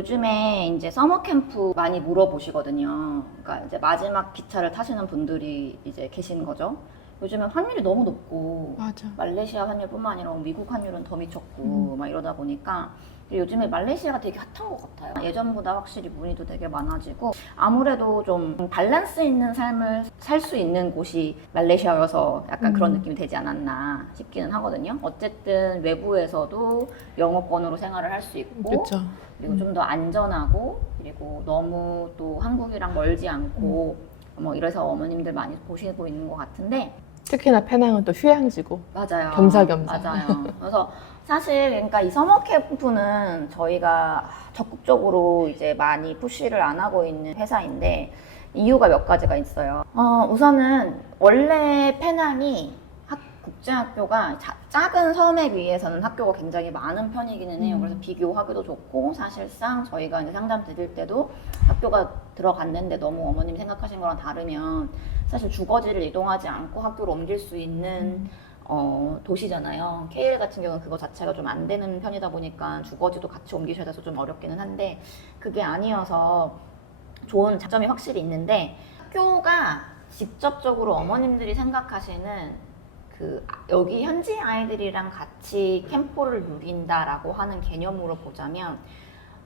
요즘에 이제 서머 캠프 많이 물어보시거든요. 그러니까 이제 마지막 기차를 타시는 분들이 이제 계신 거죠. 요즘에 환율이 너무 높고 맞아. 말레이시아 환율뿐만 아니라 미국 환율은 더 미쳤고 막 이러다 보니까 요즘에 말레이시아가 되게 핫한 것 같아요. 예전보다 확실히 문의도 되게 많아지고 아무래도 좀 밸런스 있는 삶을 살 수 있는 곳이 말레이시아여서 약간 그런 느낌이 되지 않았나 싶기는 하거든요. 어쨌든 외부에서도 영어권으로 생활을 할 수 있고 그쵸. 그리고 좀 더 안전하고 그리고 너무 또 한국이랑 멀지 않고 뭐 이래서 어머님들 많이 보시고 있는 것 같은데 특히나 페낭은 또 휴양지고 맞아요. 겸사겸사. 맞아요. 그래서 사실 그러니까 이 서머 캠프는 저희가 적극적으로 이제 많이 푸시를 안 하고 있는 회사인데 이유가 몇 가지가 있어요. 우선은 원래 페낭이 국제학교가 작은 섬에 비해서는 학교가 굉장히 많은 편이기는 해요. 그래서 비교하기도 좋고 사실상 저희가 이제 상담 드릴 때도 학교가 들어갔는데 너무 어머님이 생각하신 거랑 다르면 사실 주거지를 이동하지 않고 학교를 옮길 수 있는 도시잖아요. KL 같은 경우는 그거 자체가 좀 안 되는 편이다 보니까 주거지도 같이 옮기셔야 돼서 좀 어렵기는 한데 그게 아니어서 좋은 장점이 확실히 있는데 학교가 직접적으로 어머님들이 생각하시는 여기 현지 아이들이랑 같이 캠프를 누린다라고 하는 개념으로 보자면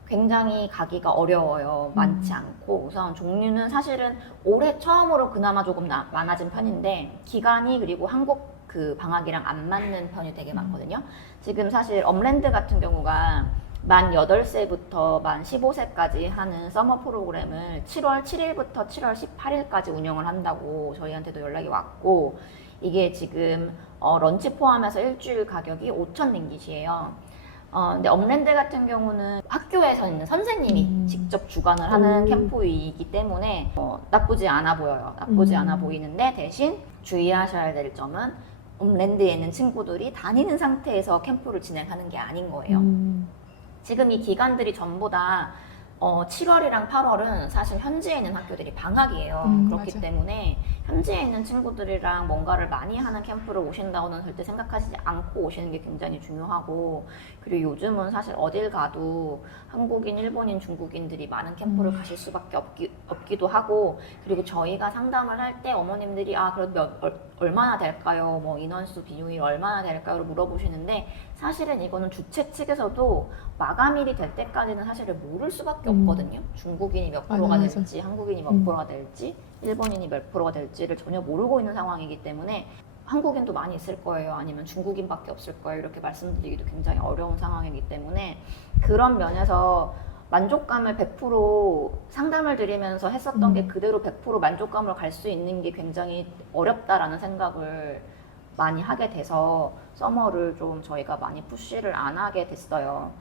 굉장히 가기가 어려워요. 많지 않고 우선 종류는 사실은 올해 처음으로 그나마 조금 많아진 편인데 기간이 그리고 한국 그 방학이랑 안 맞는 편이 되게 많거든요. 지금 사실 업랜드 같은 경우가 만 8세부터 만 15세까지 하는 서머 프로그램을 7월 7일부터 7월 18일까지 운영을 한다고 저희한테도 연락이 왔고 이게 지금 런치 포함해서 일주일 가격이 5천 링깃이에요. 근데 업랜드 같은 경우는 학교에서 있는 선생님이 직접 주관을 하는 캠프이기 때문에 나쁘지 않아 보여요. 나쁘지 않아 보이는데 대신 주의하셔야 될 점은 업랜드에 있는 친구들이 다니는 상태에서 캠프를 진행하는 게 아닌 거예요. 지금 이 기간들이 전부 다 7월이랑 8월은 사실 현지에 있는 학교들이 방학이에요. 그렇기 맞아. 때문에 현지에 있는 친구들이랑 뭔가를 많이 하는 캠프를 오신다고는 절대 생각하시지 않고 오시는 게 굉장히 중요하고 그리고 요즘은 사실 어딜 가도 한국인, 일본인, 중국인들이 많은 캠프를 가실 수밖에 없기도 하고 그리고 저희가 상담을 할 때 어머님들이 그래도 얼마나 될까요? 뭐 인원수 비용이 얼마나 될까요?를 물어보시는데 사실은 이거는 주최 측에서도 마감일이 될 때까지는 사실은 모를 수밖에 없거든요. 중국인이 몇 프로가 맞아. 될지, 한국인이 몇 프로가 될지, 일본인이 몇 프로가 될지를 전혀 모르고 있는 상황이기 때문에 한국인도 많이 있을 거예요. 아니면 중국인밖에 없을 거예요. 이렇게 말씀드리기도 굉장히 어려운 상황이기 때문에 그런 면에서 만족감을 100% 상담을 드리면서 했었던 게 그대로 100% 만족감을 갈 수 있는 게 굉장히 어렵다라는 생각을 많이 하게 돼서 서머를 좀 저희가 많이 푸시를 안 하게 됐어요.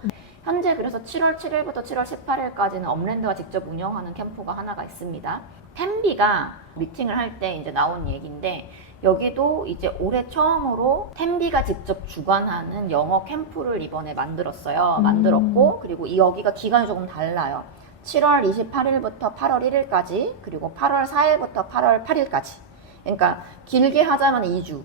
현재 그래서 7월 7일부터 7월 18일까지는 업랜드가 직접 운영하는 캠프가 하나가 있습니다. 템비가 미팅을 할 때 이제 나온 얘기인데 여기도 이제 올해 처음으로 템비가 직접 주관하는 영어 캠프를 이번에 만들었어요. 만들었고 그리고 여기가 기간이 조금 달라요. 7월 28일부터 8월 1일까지 그리고 8월 4일부터 8월 8일까지 그러니까 길게 하자면 2주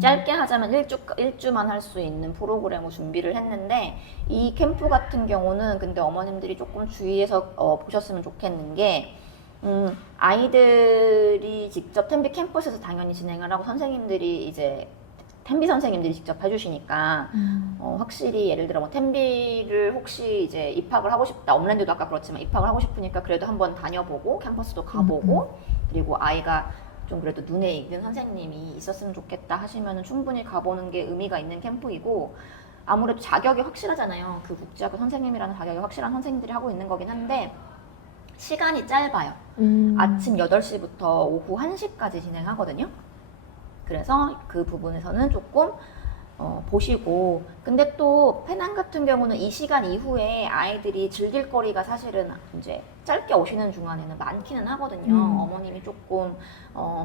짧게 하자면 1주만 할 수 있는 프로그램을 준비를 했는데 이 캠프 같은 경우는 근데 어머님들이 조금 주의해서 보셨으면 좋겠는 게 아이들이 직접 템비 캠퍼스에서 당연히 진행을 하고 선생님들이 이제 템비 선생님들이 직접 해주시니까 확실히 예를 들어 뭐 템비를 혹시 이제 입학을 하고 싶다 업랜드도 아까 그렇지만 입학을 하고 싶으니까 그래도 한번 다녀보고 캠퍼스도 가보고 그리고 아이가 좀 그래도 눈에 익은 선생님이 있었으면 좋겠다 하시면 충분히 가보는 게 의미가 있는 캠프이고 아무래도 자격이 확실하잖아요. 그 국제학교 선생님이라는 자격이 확실한 선생님들이 하고 있는 거긴 한데 시간이 짧아요. 아침 8시부터 오후 1시까지 진행하거든요. 그래서 그 부분에서는 조금 보시고 근데 또 페낭 같은 경우는 이 시간 이후에 아이들이 즐길 거리가 사실은 이제 짧게 오시는 중간에는 많기는 하거든요. 어머님이 조금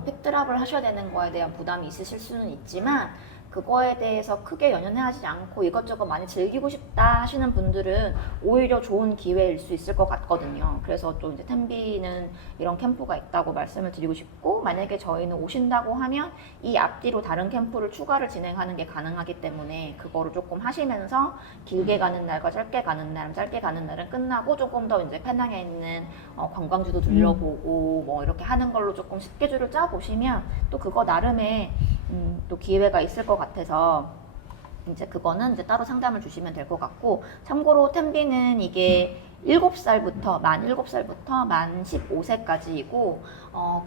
픽드랍을 하셔야 되는 거에 대한 부담이 있으실 수는 있지만 그거에 대해서 크게 연연하지 않고 이것저것 많이 즐기고 싶다 하시는 분들은 오히려 좋은 기회일 수 있을 것 같거든요. 그래서 또 이제 텐비는 이런 캠프가 있다고 말씀을 드리고 싶고, 만약에 저희는 오신다고 하면 이 앞뒤로 다른 캠프를 추가를 진행하는 게 가능하기 때문에 그거를 조금 하시면서 길게 가는 날과 짧게 가는 날, 짧게 가는 날은 끝나고 조금 더 이제 페낭에 있는 관광지도 둘러보고 뭐 이렇게 하는 걸로 조금 스케줄을 짜 보시면 또 그거 나름의 또 기회가 있을 것 같아서 이제 그거는 이제 따로 상담을 주시면 될 것 같고, 참고로 텐비는 이게 만 7살부터 만 15세까지이고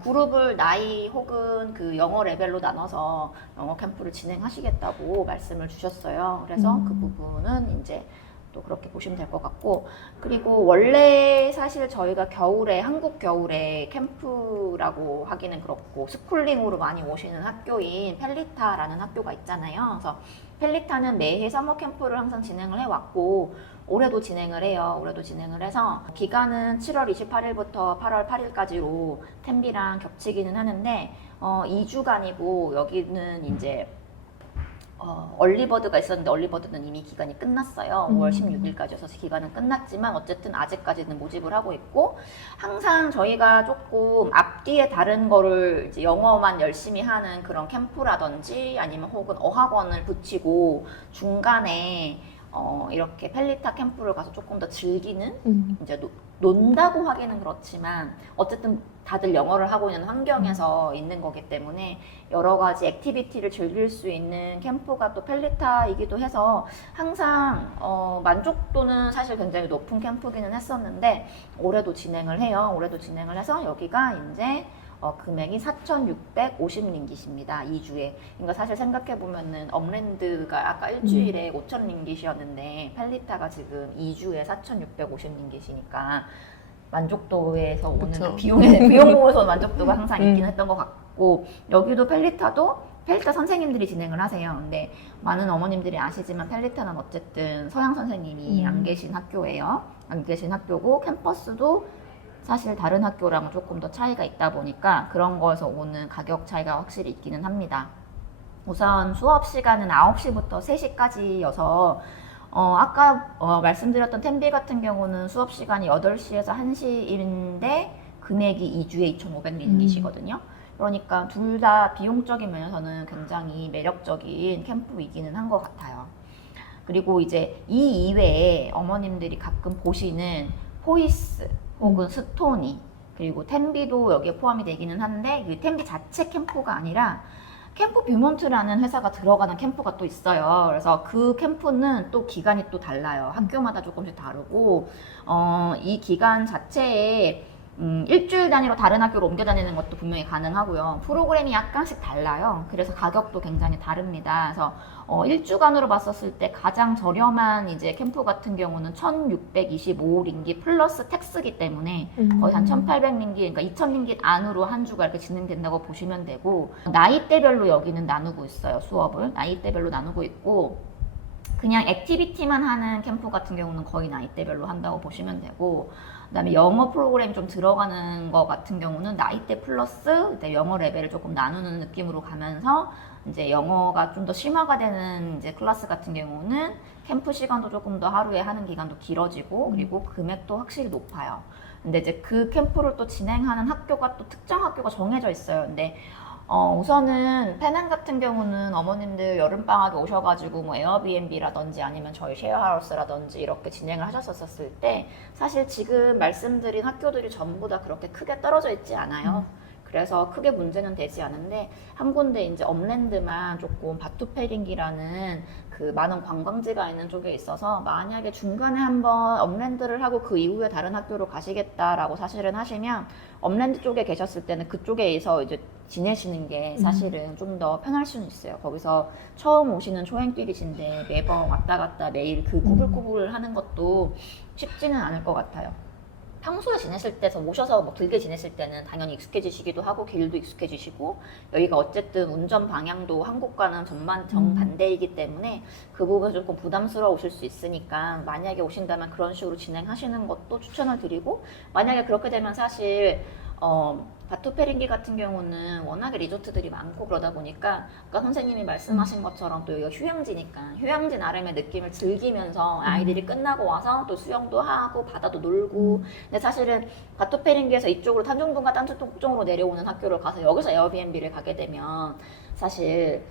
그룹을 나이 혹은 그 영어 레벨로 나눠서 영어 캠프를 진행하시겠다고 말씀을 주셨어요. 그래서 그 부분은 이제 또 그렇게 보시면 될 것 같고, 그리고 원래 사실 저희가 겨울에 한국 겨울에 캠프라고 하기는 그렇고 스쿨링으로 많이 오시는 학교인 펠리타라는 학교가 있잖아요. 그래서 펠리타는 매해 서머 캠프를 항상 진행을 해왔고 올해도 진행을 해요. 올해도 진행을 해서 기간은 7월 28일부터 8월 8일까지로 텐비랑 겹치기는 하는데 2주간이고 여기는 이제 얼리버드가 있었는데 얼리버드는 이미 기간이 끝났어요. 5월 16일까지여서 기간은 끝났지만 어쨌든 아직까지는 모집을 하고 있고, 항상 저희가 조금 앞뒤에 다른 거를 이제 영어만 열심히 하는 그런 캠프라든지 아니면 혹은 어학원을 붙이고 중간에 이렇게 펠리타 캠프를 가서 조금 더 즐기는 이제 논다고 하기는 그렇지만 어쨌든 다들 영어를 하고 있는 환경에서 있는 거기 때문에 여러 가지 액티비티를 즐길 수 있는 캠프가 또 펠리타이기도 해서 항상 만족도는 사실 굉장히 높은 캠프기는 했었는데 올해도 진행을 해요. 올해도 진행을 해서 여기가 이제 금액이 4,650링깃입니다. 2주에. 그러니까 사실 생각해보면은 업랜드가 아까 일주일에 5,000링깃이었는데 펠리타가 지금 2주에 4,650링깃이니까 만족도에서 오는 그 비용 부분에서 만족도가 항상 있긴 했던 것 같고, 여기도 펠리타 선생님들이 진행을 하세요. 근데 많은 어머님들이 아시지만 펠리타는 어쨌든 서양 선생님이 안 계신 학교예요. 안 계신 학교고 캠퍼스도 사실 다른 학교랑은 조금 더 차이가 있다 보니까 그런 거에서 오는 가격 차이가 확실히 있기는 합니다. 우선 수업 시간은 9시부터 3시까지여서 아까 말씀드렸던 텐비 같은 경우는 수업 시간이 8시에서 1시인데 금액이 2주에 2,500링깃이거든요. 그러니까 둘 다 비용적인 면에서는 굉장히 매력적인 캠프이기는 한 것 같아요. 그리고 이제 이 이외에 어머님들이 가끔 보시는 포이스 혹은 스토니, 그리고 텐비도 여기에 포함이 되기는 한데 그 텐비 자체 캠프가 아니라 캠프 뷰몬트라는 회사가 들어가는 캠프가 또 있어요. 그래서 그 캠프는 또 기간이 또 달라요. 학교마다 조금씩 다르고 이 기간 자체에 일주일 단위로 다른 학교로 옮겨 다니는 것도 분명히 가능하고요. 프로그램이 약간씩 달라요. 그래서 가격도 굉장히 다릅니다. 그래서 1주간으로 봤었을 때 가장 저렴한 이제 캠프 같은 경우는 1,625링깃 플러스 텍스기 때문에 거의 한 1,800링깃, 그러니까 2,000링깃 안으로 한 주가 이렇게 진행된다고 보시면 되고, 나이대별로 여기는 나누고 있어요. 수업을 나이대별로 나누고 있고, 그냥 액티비티만 하는 캠프 같은 경우는 거의 나이대별로 한다고 보시면 되고, 그다음에 영어 프로그램이 좀 들어가는 거 같은 경우는 나이대 플러스 이제 영어 레벨을 조금 나누는 느낌으로 가면서 이제 영어가 좀 더 심화가 되는 이제 클래스 같은 경우는 캠프 시간도 조금 더 하루에 하는 기간도 길어지고, 그리고 금액도 확실히 높아요. 근데 이제 그 캠프를 또 진행하는 학교가 또 특정 학교가 정해져 있어요. 근데 우선은 페낭 같은 경우는 어머님들 여름방학에 오셔가지고 뭐 에어비앤비라든지 아니면 저희 쉐어하우스라든지 이렇게 진행을 하셨었을 때 사실 지금 말씀드린 학교들이 전부 다 그렇게 크게 떨어져 있지 않아요. 그래서 크게 문제는 되지 않은데 한 군데 이제 업랜드만 조금 바투페링기라는 그 많은 관광지가 있는 쪽에 있어서 만약에 중간에 한번 업랜드를 하고 그 이후에 다른 학교로 가시겠다라고 사실은 하시면 업랜드 쪽에 계셨을 때는 그쪽에서 이제 지내시는 게 사실은 좀 더 편할 수는 있어요. 거기서 처음 오시는 초행길이신데 매번 왔다 갔다 매일 그 꾸불꾸불 하는 것도 쉽지는 않을 것 같아요. 평소에 지내실 때서 오셔서 뭐 길게 지내실 때는 당연히 익숙해지시기도 하고 길도 익숙해지시고, 여기가 어쨌든 운전 방향도 한국과는 정반대이기 때문에 그 부분이 조금 부담스러우실 수 있으니까 만약에 오신다면 그런 식으로 진행하시는 것도 추천을 드리고, 만약에 그렇게 되면 사실 바토페린기 같은 경우는 워낙에 리조트들이 많고 그러다 보니까 아까 선생님이 말씀하신 것처럼 또 여기가 휴양지니까 휴양지 나름의 느낌을 즐기면서 아이들이 끝나고 와서 또 수영도 하고 바다도 놀고 근데 사실은 바토페린기에서 이쪽으로 탄중동과 딴쪽으로 내려오는 학교를 가서 여기서 에어비앤비를 가게 되면 사실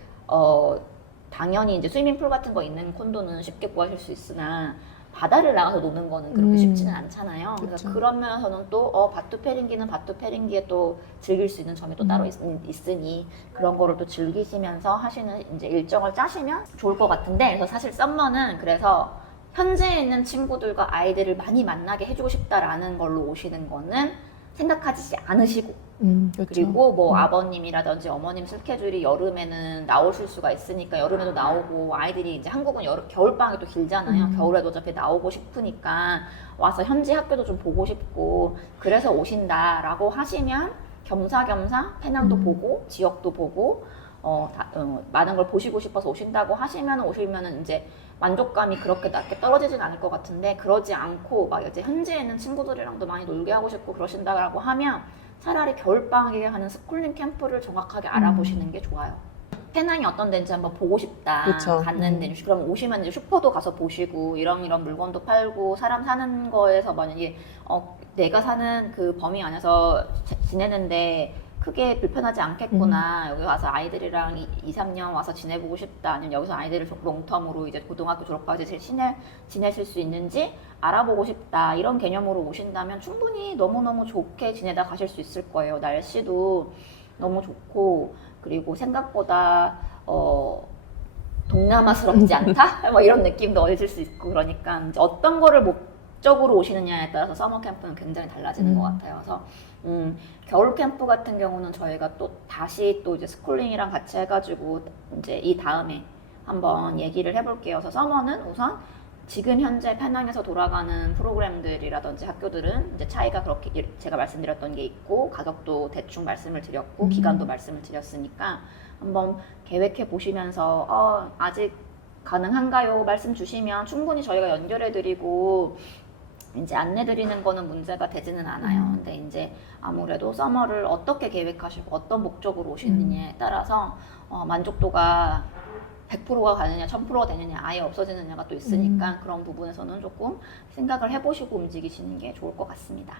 당연히 이제 스위밍풀 같은 거 있는 콘도는 쉽게 구하실 수 있으나 바다를 나가서 노는 거는 그렇게 쉽지는 않잖아요. 그래서 그쵸. 그런 면에서는 또 바토페린기는 바토페린기에 또 즐길 수 있는 점이 또 따로 있으니 그런 거를 또 즐기시면서 하시는 이제 일정을 짜시면 좋을 것 같은데 그래서 사실 썸머는 그래서 현지에 있는 친구들과 아이들을 많이 만나게 해주고 싶다라는 걸로 오시는 거는 생각하지 않으시고 그렇죠. 그리고 뭐 아버님이라든지 어머님 스케줄이 여름에는 나오실 수가 있으니까 여름에도 나오고 아이들이 이제 한국은 겨울방학이 또 길잖아요. 겨울에도 어차피 나오고 싶으니까 와서 현지 학교도 좀 보고 싶고 그래서 오신다라고 하시면 겸사겸사 페낭도 보고 지역도 보고 많은 걸 보시고 싶어서 오신다고 오시면은 이제 만족감이 그렇게 낮게 떨어지진 않을 것 같은데 그러지 않고 막 이제 현지에 있는 친구들이랑도 많이 놀게 하고 싶고 그러신다라고 하면 차라리 겨울방학에 하는 스쿨링 캠프를 정확하게 알아보시는 게 좋아요. 페낭이 어떤 데인지 한번 보고 싶다. 그쵸. 갔는데 그럼 오시면 이제 슈퍼도 가서 보시고 이런 물건도 팔고 사람 사는 거에서 만약에 내가 사는 그 범위 안에서 지내는데 크게 불편하지 않겠구나. 여기 와서 아이들이랑 2, 3년 와서 지내보고 싶다. 아니면 여기서 아이들을 롱텀으로 이제 고등학교 졸업까지 지내실 수 있는지 알아보고 싶다. 이런 개념으로 오신다면 충분히 너무너무 좋게 지내다 가실 수 있을 거예요. 날씨도 너무 좋고 그리고 생각보다 동남아스럽지 않다? 뭐 이런 느낌도 얻으실 수 있고 그러니까 이제 어떤 거를 목적으로 오시느냐에 따라서 서머 캠프는 굉장히 달라지는 것 같아요. 그래서 겨울 캠프 같은 경우는 저희가 또 다시 또 이제 스쿨링이랑 같이 해가지고 이제 이 다음에 한번 얘기를 해볼게요. 그래서 서머는 우선 지금 현재 페낭에서 돌아가는 프로그램들이라든지 학교들은 이제 차이가 그렇게 제가 말씀드렸던 게 있고 가격도 대충 말씀을 드렸고 기간도 말씀을 드렸으니까 한번 계획해 보시면서 아직 가능한가요? 말씀 주시면 충분히 저희가 연결해 드리고 이제 안내 드리는 거는 문제가 되지는 않아요. 근데 이제 아무래도 서머를 어떻게 계획하시고 어떤 목적으로 오시느냐에 따라서 만족도가 100%가 가느냐, 1000%가 되느냐, 아예 없어지느냐가 또 있으니까 그런 부분에서는 조금 생각을 해보시고 움직이시는 게 좋을 것 같습니다.